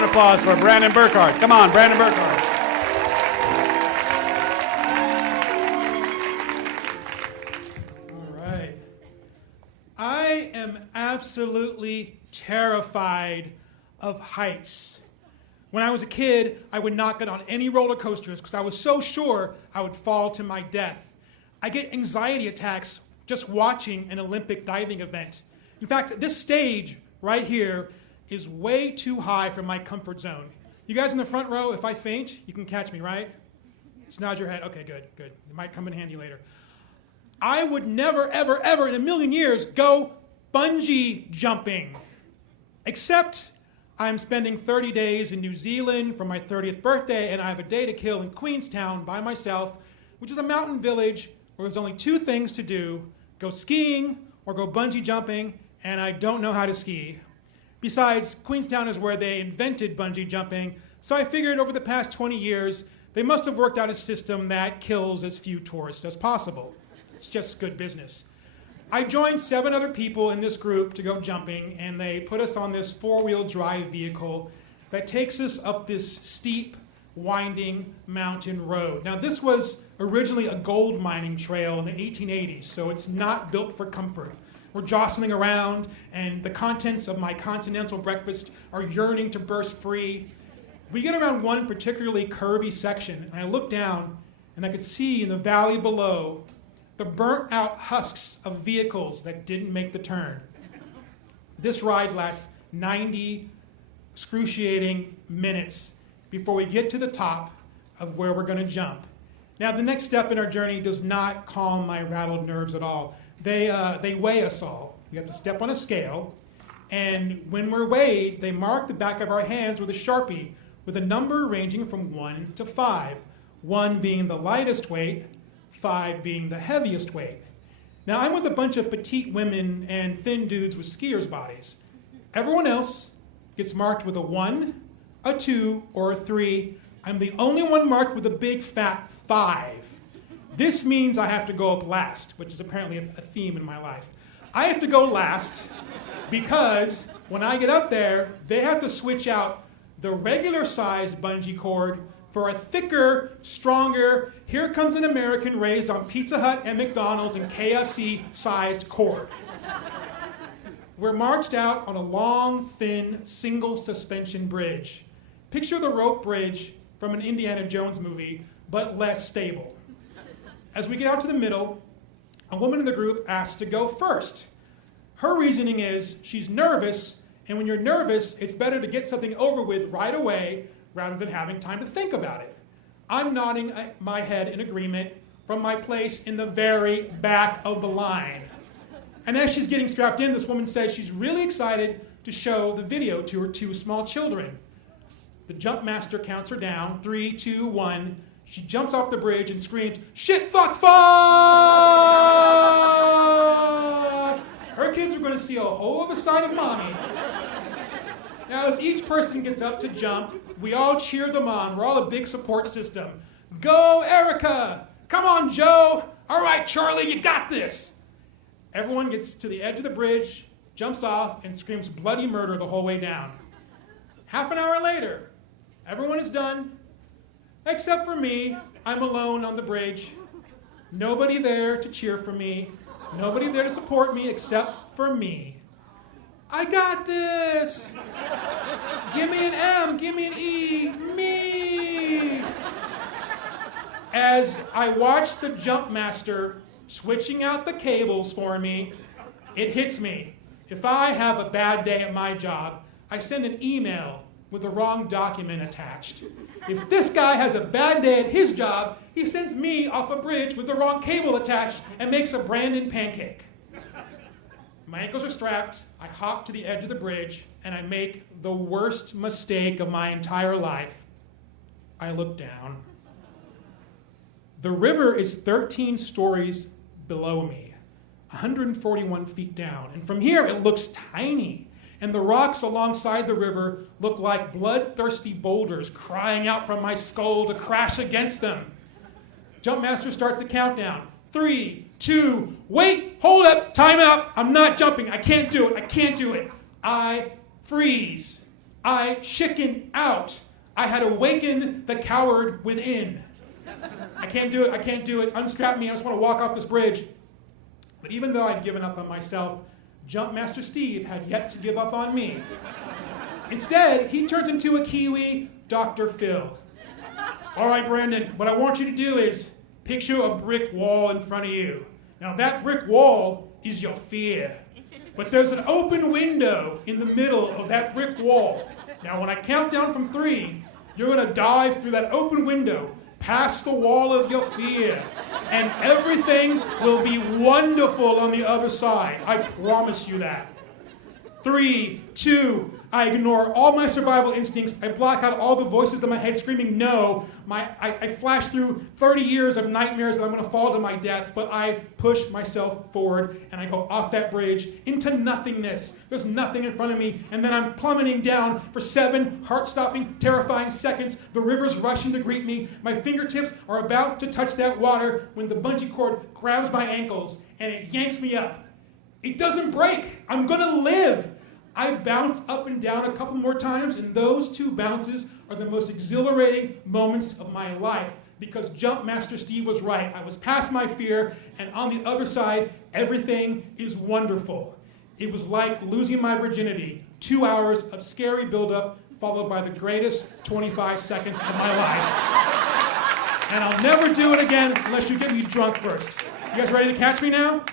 round of applause for Brandon Burkhart. Come on, Brandon Burkhart. All right. I am absolutely terrified of heights. When I was a kid, I would not get on any roller coasters because I was so sure I would fall to my death. I get anxiety attacks just watching an Olympic diving event. In fact, this stage right here is way too high for my comfort zone. You guys in the front row, if I faint, you can catch me, right? Just nod your head. Okay, good. It might come in handy later. I would never, ever, ever in a million years go bungee jumping, except I'm spending 30 days in New Zealand for my 30th birthday, and I have a day to kill in Queenstown by myself, which is a mountain village where there's only two things to do: go skiing or go bungee jumping, and I don't know how to ski. Besides, Queenstown is where they invented bungee jumping, so I figured over the past 20 years, they must have worked out a system that kills as few tourists as possible. It's just good business. I joined 7 other people in this group to go jumping, and they put us on this 4-wheel drive vehicle that takes us up this steep, winding mountain road. Now, this was originally a gold mining trail in the 1880s, so it's not built for comfort. We're jostling around, and the contents of my continental breakfast are yearning to burst free. We get around one particularly curvy section, and I look down, and I could see in the valley below the burnt-out husks of vehicles that didn't make the turn. This ride lasts 90 excruciating minutes before we get to the top of where we're going to jump. Now, the next step in our journey does not calm my rattled nerves at all. They weigh us all. We have to step on a scale, and when we're weighed, they mark the back of our hands with a Sharpie with a number ranging from 1 to 5, 1 being the lightest weight, 5 being the heaviest weight. Now, I'm with a bunch of petite women and thin dudes with skiers' bodies. Everyone else gets marked with a 1, a 2, or a 3. I'm the only one marked with a big fat 5. This means I have to go up last, which is apparently a theme in my life. I have to go last because when I get up there, they have to switch out the regular-sized bungee cord for a thicker, stronger, here comes an American raised on Pizza Hut and McDonald's and KFC-sized cord. We're marched out on a long, thin, single-suspension bridge. Picture the rope bridge from an Indiana Jones movie, but less stable. As we get out to the middle, a woman in the group asks to go first. Her reasoning is she's nervous, and when you're nervous, it's better to get something over with right away rather than having time to think about it. I'm nodding my head in agreement from my place in the very back of the line. And as she's getting strapped in, this woman says she's really excited to show the video to her 2 small children. The jump master counts her down, 3, 2, 1. She jumps off the bridge and screams, "Shit, fuck, fuck!" Her kids are going to see a whole other side of mommy. Now, as each person gets up to jump, we all cheer them on. We're all a big support system. Go, Erica! Come on, Joe! All right, Charlie, you got this! Everyone gets to the edge of the bridge, jumps off, and screams bloody murder the whole way down. Half an hour later, everyone is done, except for me. I'm alone on the bridge. Nobody there to cheer for me. Nobody there to support me except for me. I got this! Give me an M, give me an E, me! As I watch the jump master switching out the cables for me, it hits me. If I have a bad day at my job, I send an email with the wrong document attached. If this guy has a bad day at his job, he sends me off a bridge with the wrong cable attached and makes a Brandon pancake. My ankles are strapped, I hop to the edge of the bridge, and I make the worst mistake of my entire life. I look down. The river is 13 stories below me, 141 feet down, and from here it looks tiny, and the rocks alongside the river look like bloodthirsty boulders crying out from my skull to crash against them. Jumpmaster starts a countdown. 3, 2, wait, hold up, time out, I'm not jumping, I can't do it. I freeze. I chickened out. I had awakened the coward within. I can't do it. Unstrap me, I just want to walk off this bridge. But even though I'd given up on myself, Jumpmaster Steve had yet to give up on me. Instead, he turns into a Kiwi Dr. Phil. All right, Brandon, what I want you to do is picture a brick wall in front of you. Now, that brick wall is your fear. But there's an open window in the middle of that brick wall. Now, when I count down from 3, you're going to dive through that open window, past the wall of your fear, and everything will be wonderful on the other side. I promise you that. 3, 2, I ignore all my survival instincts. I block out all the voices in my head screaming no. I flash through 30 years of nightmares that I'm going to fall to my death, but I push myself forward and I go off that bridge into nothingness. There's nothing in front of me, and then I'm plummeting down for 7 heart-stopping, terrifying seconds. The river's rushing to greet me. My fingertips are about to touch that water when the bungee cord grabs my ankles and it yanks me up. It doesn't break. I'm going to live. I bounce up and down a couple more times, and those 2 bounces are the most exhilarating moments of my life because Jumpmaster Steve was right. I was past my fear, and on the other side, everything is wonderful. It was like losing my virginity. 2 hours of scary buildup followed by the greatest 25 seconds of my life. And I'll never do it again unless you get me drunk first. You guys ready to catch me now?